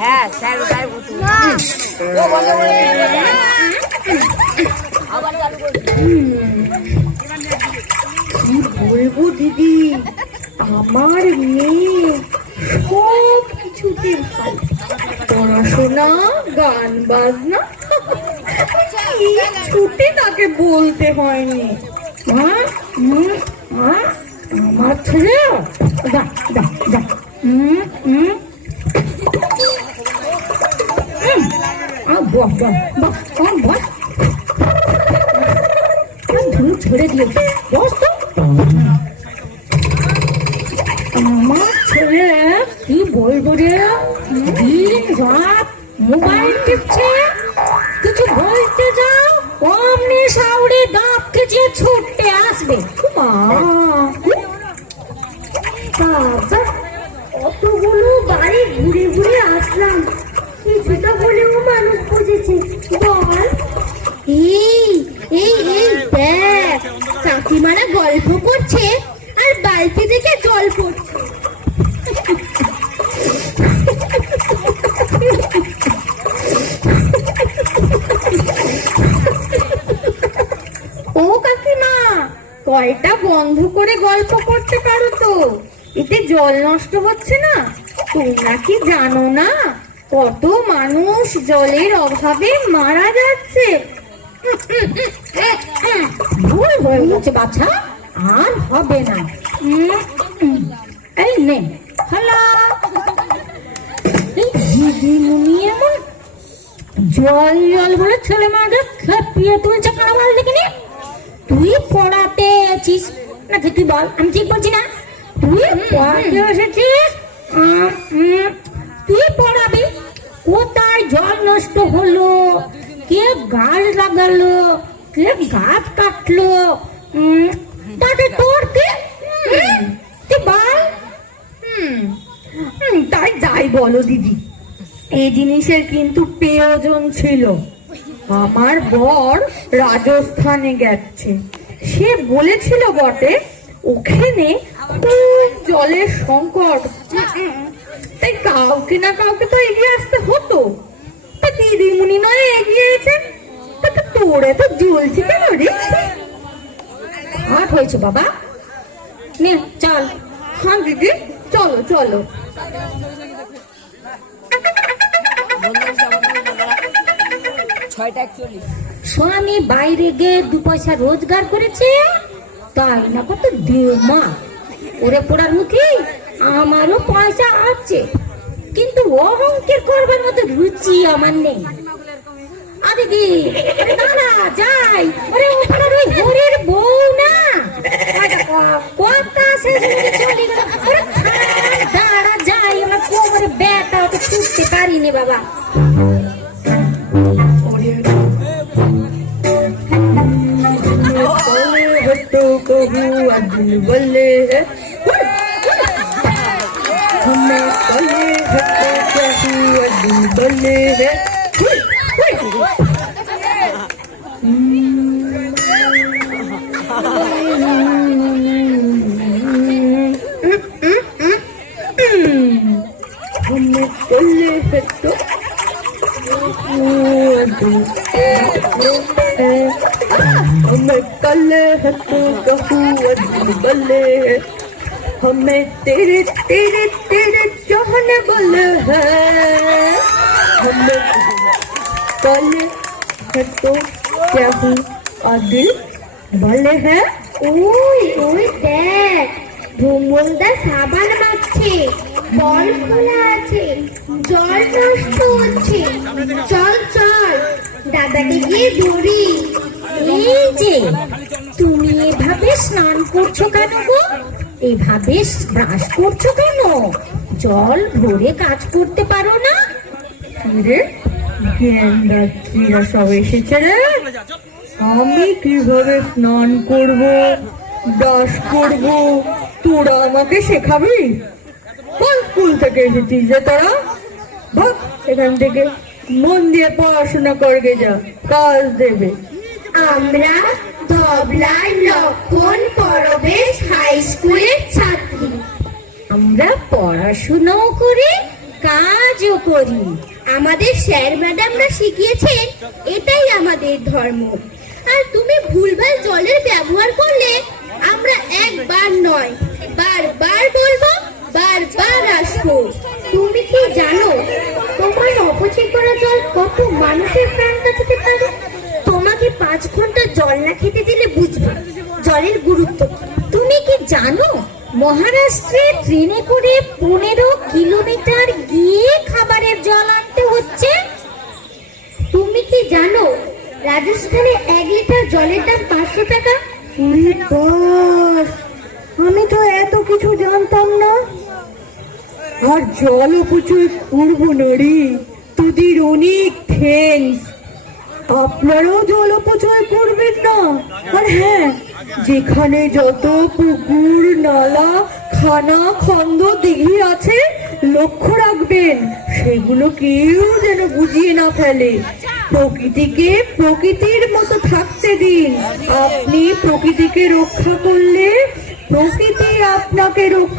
হ্যাঁ স্যার ওটাই কি বলবো দিদি, আমার মেয়ে সব কিছুতে ভালো, পড়াশোনা, গান বাজনা ছুটে তাকে বলতে হয়নি। আমার ছেলে যা যা যা ধুলো ছেড়ে দিয়েছে। আমার ছেলে কি বলবো রে, দিন রাত মোবাইল টিপছে, কিছু বলতে যাও অমনি সাউরে দাঁত খেঁচিয়ে ছুটতে আসবে। বাবা, অতগুলো বাড়ি ঘুরে ঘুরে আসলাম, কিছুটা হলেও মানুষ বুঝেছে বল। এই এই এই দেখ, কাকিমারা গল্প করছে আর বালতি থেকে জল পড়ছে। ও কাকিমা, কলটা বন্ধ করে গল্প করতে পারো তো, এতে জল নষ্ট হচ্ছে না। তোমরা কি জানো না কত মানুষ জলের অভাবে মারা যাচ্ছে? ভুল হয়ে গেছে বাছা, আর হবে না। এই নে হ্যালো, দিদিমণি এমন জল জল বলে ছেলে মেয়েদের খেপিয়ে তুলছে কেন বল দেখিনি? তুই পড়াতে আছিস নাকি? তুই বল, আমি ঠিক বলছি না? তুই পড়াতে এসেছিস, তুই পড়াবি। কোথায় জল নষ্ট হলো, কে গাছ লাগালো, কে গাছ কাটলো, তাতে তোর কে? তুই বল। তাই যাই বলো দিদি, এই জিনিসের কিন্তু প্রয়োজন ছিল। আমার বর রাজস্থানে গেছে, সে বলেছিল বটে ওখানে খুব জলের সংকট, তাই কাউকে না কাউকে তো এগিয়ে আসতে হতো। তা দিদিমণি নয় এগিয়েছে, তা তোরে তো জ্বলছে কেন রে? হাট হয়েছে বাবা, নে চল। হ্যাঁ দিদি চলো চলো। স্বামী বাইরে গিয়ে 2 পয়সা রোজগার করেছে, তাই না কত মা ওরে পোড়ার মুখে আমারও পয়সা আছে, কিন্তু অহংকার করবার মতো রুচি আমার নেই। আরে কি দাঁড়া যাই, আরে ওখানে ওই হরির বউ না কথা শেষ করে চলে গেল। দাঁড়া যাই, আমার কোমরে ব্যথা, তো ছুটতে পারিনি বাবা। तो कहू अदिल बल्ले है, हमें बल्ले है तो कहू अदिल बल्ले है। हमें बल्ले है तो हमें कल्ले है तो कहू अदिल बल्ले है, हमें तेरे तेरे तेरे चाहने वाले हैं। हमें कल्ले है तो कहू अदिल बल्ले है। ওই ওই দেখ, ভুমলদা সাবান মাখছে, বল খোলা আছে, জল নষ্ট হচ্ছে। চল চল দাদাকে গিয়ে ধরি। এই যে তুমি এভাবে স্নান করছো কেন গো? এভাবে ব্রাশ করছো কেন? জল ভরে কাজ করতে পারো না? রে জ্ঞানদাত্রীরা সব এসেছে রে, আমি কিভাবে স্নান করব, ব্রাশ করব, তোরা আমাকে শেখাবি? কোন স্কুল থেকে এসেছিস যে তোরা? ভাগ এখান থেকে, মন দিয়ে পড়াশোনা করবে, যা কাজ দেবে। আমরা তবলার লক্ষণ পরবেশ স্কুলের ছাত্রী। আমরা পড়াশোনাও করি, কাজও করি। আমাদের স্যার ম্যাডামরা শিখিয়েছেন এটাই আমাদের ধর্ম। আর তুমি ভুলভাল জলের ব্যবহার করলে আমরা একবার নয় বারবার বলবো, বারবার আসবো। তুমি কি জানো তোমার অপচয় করা জল কত মানুষের প্রাণ বাঁচাতে পারে? তোমাকে 5 ঘন্টা জল না খেতে দিলে বুঝবে জলের গুরুত্ব। তুমি কি জানো মহারাষ্ট্রে ট্রেনে করে 15 কিলোমিটার গিয়ে খাবারের জল আনতে হচ্ছে? তুমি কি জানো রাজস্থানে 1 লিটার জলের দাম 500 টাকা? আমি তো এত কিছু জানতাম না। আর জল অপচয় করবো না রে, তোদের অনেক থ্যাঙ্কস। আপনারাও জল অপচয় করবেন না। আর হ্যাঁ, যেখানে যত পুকুর, নালা, খানা, খন্দ, দিঘি আছে লক্ষ্য রাখবেন সেগুলো কেউ যেন বুঝিয়ে না ফেলে। প্রকৃতিকে প্রকৃতির মতো থাকতে দিন। আপনি প্রকৃতিকে রক্ষা করলে প্রকৃতি আপনাকে রক্ষা